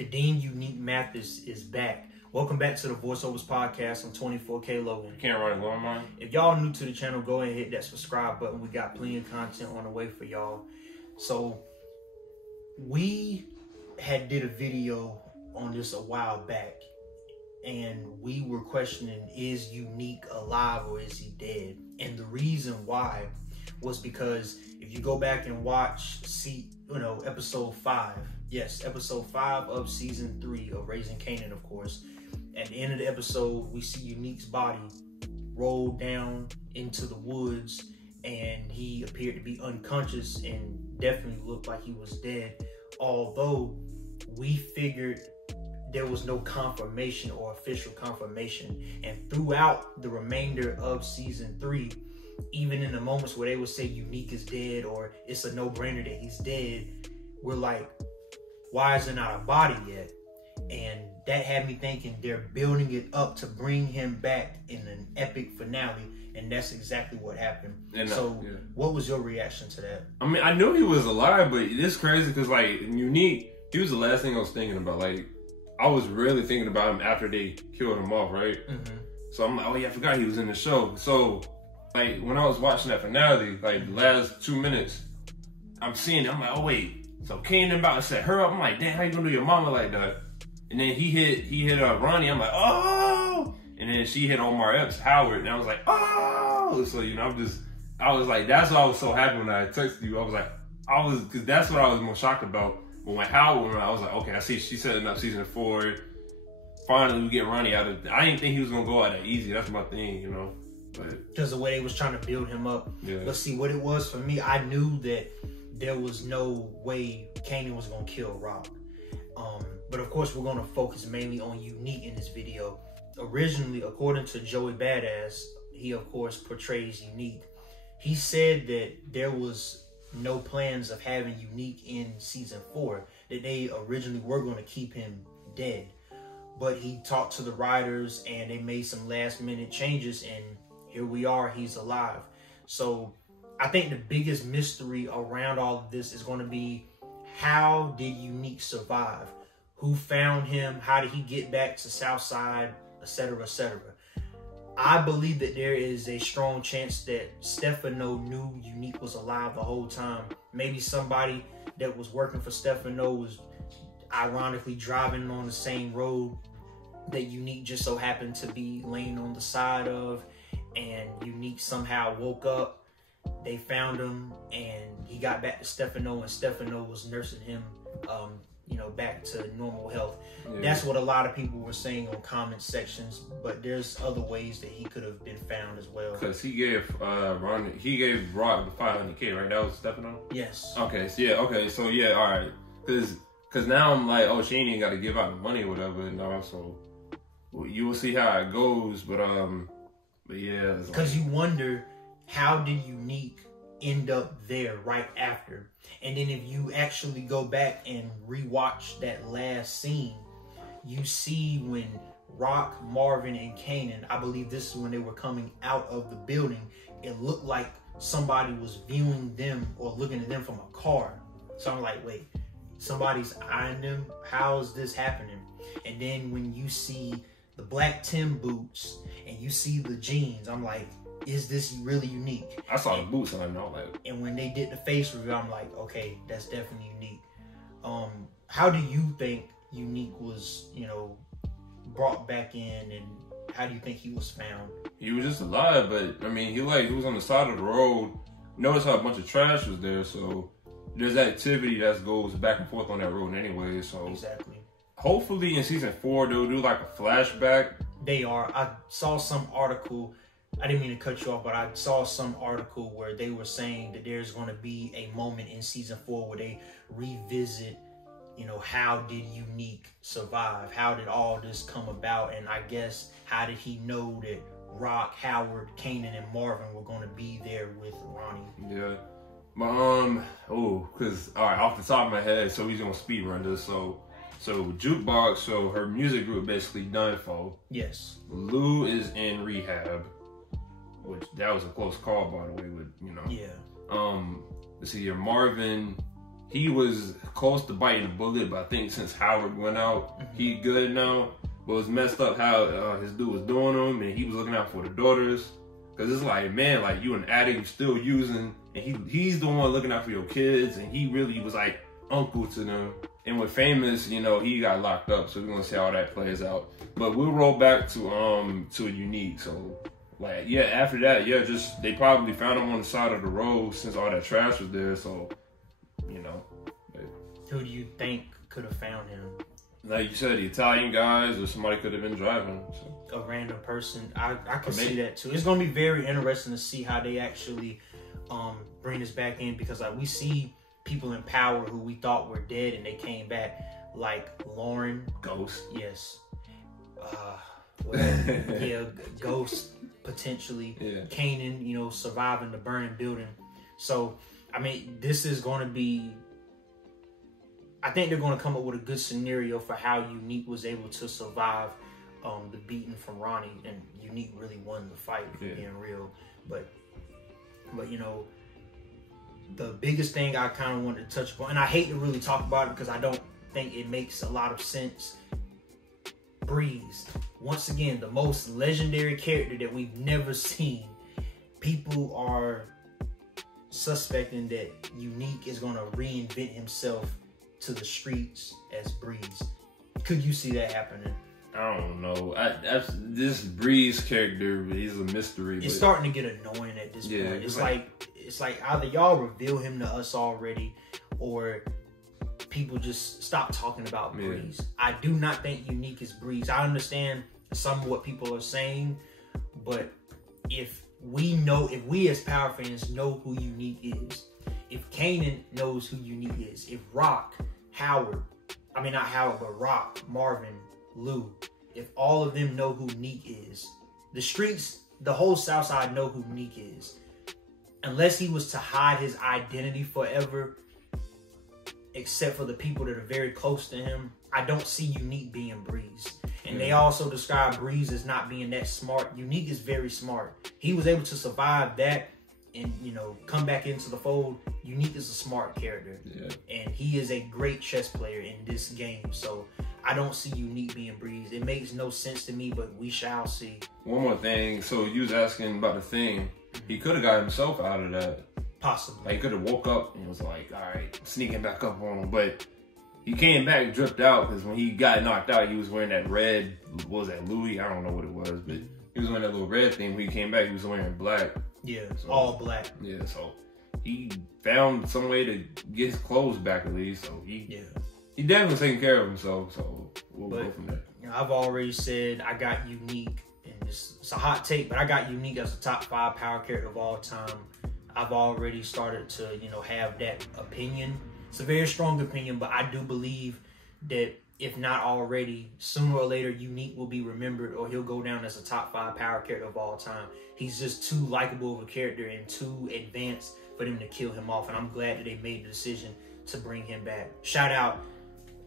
Kadeem Unique Mathis is back. Welcome back to the Voiceovers Podcast. I'm 24K Logan. You can't run it long, man. If y'all new to the channel, go ahead and hit that subscribe button. We got plenty of content on the way for y'all. So we had did a video on this a while back, and we were questioning, is Unique alive or is he dead? And the reason why was because if you go back and watch episode 5, episode 5 of season 3 of Raising Kanan, of course, at the end of the episode we see Unique's body roll down into the woods, and he appeared to be unconscious and definitely looked like he was dead, although we figured there was no confirmation or official confirmation. And throughout the remainder of season 3, even in the moments where they would say Unique is dead or it's a no-brainer that he's dead, we're like, why is there not a body yet? And that had me thinking they're building it up to bring him back in an epic finale, and that's exactly what happened. What was your reaction to that? I mean, I knew he was alive, but it's crazy because, like, Unique, he was the last thing I was thinking about. Like, I was really thinking about him after they killed him off, right? Mm-hmm. So I'm like, oh yeah, I forgot he was in the show. So, like, when I was watching that finale, like, the last 2 minutes, I'm seeing it, I'm like, oh wait, so Kanan about to set her up. I'm like, damn, how you gonna do your mama like that? And then he hit Ronnie. I'm like, oh! And then she hit Omar Epps, Howard, and I was like, oh! So, you know, I was like, that's why I was so happy when I texted you. Because that's what I was most shocked about. But when Howard went around, I was like, okay, I see she's setting up season 4. Finally, we get Ronnie out of it. I didn't think he was gonna go out that easy. That's my thing, you know. Because the way they was trying to build him up. Yeah. But see, what it was for me, I knew that there was no way Kanan was gonna kill Rock. But of course, we're gonna focus mainly on Unique in this video. Originally, according to Joey Badass, he of course portrays Unique. He said that there was no plans of having Unique in season 4, that they originally were going to keep him dead. But he talked to the writers and they made some last minute changes, and here we are, he's alive. So I think the biggest mystery around all of this is going to be, how did Unique survive? Who found him? How did he get back to Southside, etc., etc.? I believe that there is a strong chance that Stefano knew Unique was alive the whole time. Maybe somebody that was working for Stefano was ironically driving on the same road that Unique just so happened to be laying on the side of, and Unique somehow woke up. They found him, and he got back to Stefano, and Stefano was nursing him back to normal health. Yeah. That's what a lot of people were saying on comment sections, but there's other ways that he could have been found as well. Because he gave Rock the 500K, right? That was Stefano? Yes. Okay, so yeah, all right. Because now I'm like, oh, she ain't even got to give out the money or whatever. No, so you will see how it goes, but yeah. Because you wonder, how did Unique end up there right after? And then if you actually go back and rewatch that last scene, you see when Rock, Marvin, and Kanan, I believe this is when they were coming out of the building, it looked like somebody was viewing them or looking at them from a car. So I'm like, wait, somebody's eyeing them? How is this happening? And then when you see the black Tim boots and you see the jeans, I'm like, is this really Unique? I saw the boots and I know, like. And when they did the face reveal, I'm like, okay, that's definitely Unique. How do you think Unique was, brought back in, and how do you think he was found? He was just alive, but I mean, he was on the side of the road. Notice how a bunch of trash was there, so there's activity that goes back and forth on that road anyway. So exactly. Hopefully in season 4 they'll do like a flashback. They are. I saw some article. I didn't mean to cut you off, but I saw some article where they were saying that there's going to be a moment in season 4 where they revisit, how did Unique survive? How did all this come about? And I guess, how did he know that Rock, Howard, Kanan, and Marvin were going to be there with Ronnie? Yeah. Because, all right, off the top of my head, so he's going to speed run this. So Jukebox, so her music group basically done for. Yes. Lou is in rehab. Which, that was a close call, by the way, with, Yeah. Let's see here, Marvin, he was close to biting the bullet, but I think since Howard went out, he good now. But it was messed up how his dude was doing him, and he was looking out for the daughters. Cause it's like, man, like you an addict, you still using, and he's the one looking out for your kids, and he really was like uncle to them. And with Famous, you know, he got locked up, so we're gonna see how that plays out. But we'll roll back to Unique. So like, yeah, after that, yeah, just they probably found him on the side of the road since all that trash was there. So, you know, who do you think could have found him? Like you said, the Italian guys or somebody could have been driving. So. A random person. I could see that too. It's gonna be very interesting to see how they actually bring this back in, because like we see people in power who we thought were dead and they came back, like Lauren. Ghost. Yes. Yeah, Ghost potentially. Yeah. Kanan, you know, surviving the burning building. So I mean, this is gonna be, I think they're going to come up with a good scenario for how Unique was able to survive the beating from Ronnie, and Unique really won the fight, for being real. But you know, the biggest thing I kind of wanted to touch upon, and I hate to really talk about it because I don't think it makes a lot of sense. Breeze, once again, the most legendary character that we've never seen. People are suspecting that Unique is going to reinvent himself to the streets as Breeze. Could you see that happening? I don't know. This Breeze character, he's a mystery. It's starting to get annoying at this point. It's like either y'all reveal him to us already, or people just stop talking about Breeze. I do not think Unique is Breeze. I understand some of what people are saying, but if we as Power fans know who Unique is, if Kanan knows who Unique is, if Rock, Howard, I mean not Howard, but Rock, Marvin, Lou, if all of them know who Neek is, the streets, the whole South Side know who Neek is. Unless he was to hide his identity forever, except for the people that are very close to him, I don't see Unique being Breeze. And they also describe Breeze as not being that smart. Unique is very smart. He was able to survive that and, you know, come back into the fold. Unique is a smart character. And he is a great chess player in this game. So I don't see Unique being Breeze. It makes no sense to me, but we shall see. One more thing. So you was asking about the thing. He could have got himself out of that. Possibly. Like, he could have woke up and was like, all right, sneaking back up on him. But he came back, dripped out, because when he got knocked out, he was wearing that red, what was that, Louis? I don't know what it was, but he was wearing that little red thing. When he came back, he was wearing black. Yeah, so, all black. Yeah, so he found some way to get his clothes back at least. So he definitely taking care of himself. So we'll go from there. You know, I've already said I got Unique, and it's a hot take, but I got Unique as a top 5 power character of all time. I've already started to, you know, have that opinion. It's a very strong opinion, but I do believe that if not already, sooner or later, Unique will be remembered, or he'll go down as a top 5 power character of all time. He's just too likable of a character and too advanced for them to kill him off. And I'm glad that they made the decision to bring him back. Shout out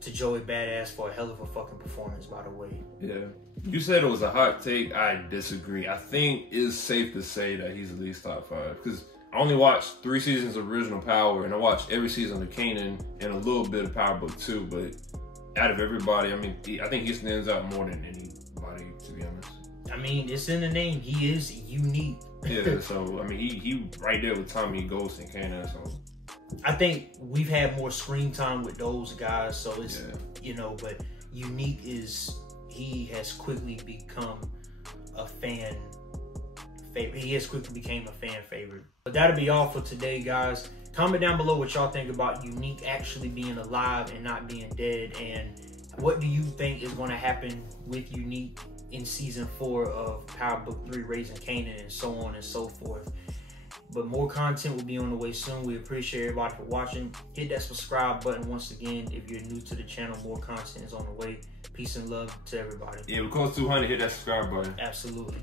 to Joey Badass for a hell of a fucking performance, by the way. Yeah. You said it was a hot take. I disagree. I think it's safe to say that he's at least top 5. Because I only watched 3 seasons of Original Power, and I watched every season of Kanan and a little bit of Power Book 2, but out of everybody, I mean, I think he stands out more than anybody, to be honest. I mean, it's in the name. He is unique. Yeah, so, I mean, he right there with Tommy, Ghost, and Kanan, so. I think we've had more screen time with those guys, so it's, you know, but Unique is, he has quickly become a fan favorite. He has quickly became a fan favorite. But that'll be all for today, guys. Comment down below what y'all think about Unique actually being alive and not being dead, and what do you think is going to happen with Unique in season 4 of Power Book 3, Raising Kanan, and so on and so forth. But more content will be on the way soon. We appreciate everybody for watching. Hit that subscribe button once again. If you're new to the channel, more content is on the way. Peace and love to everybody. Yeah, we're close to 200. Hit that subscribe button. Absolutely.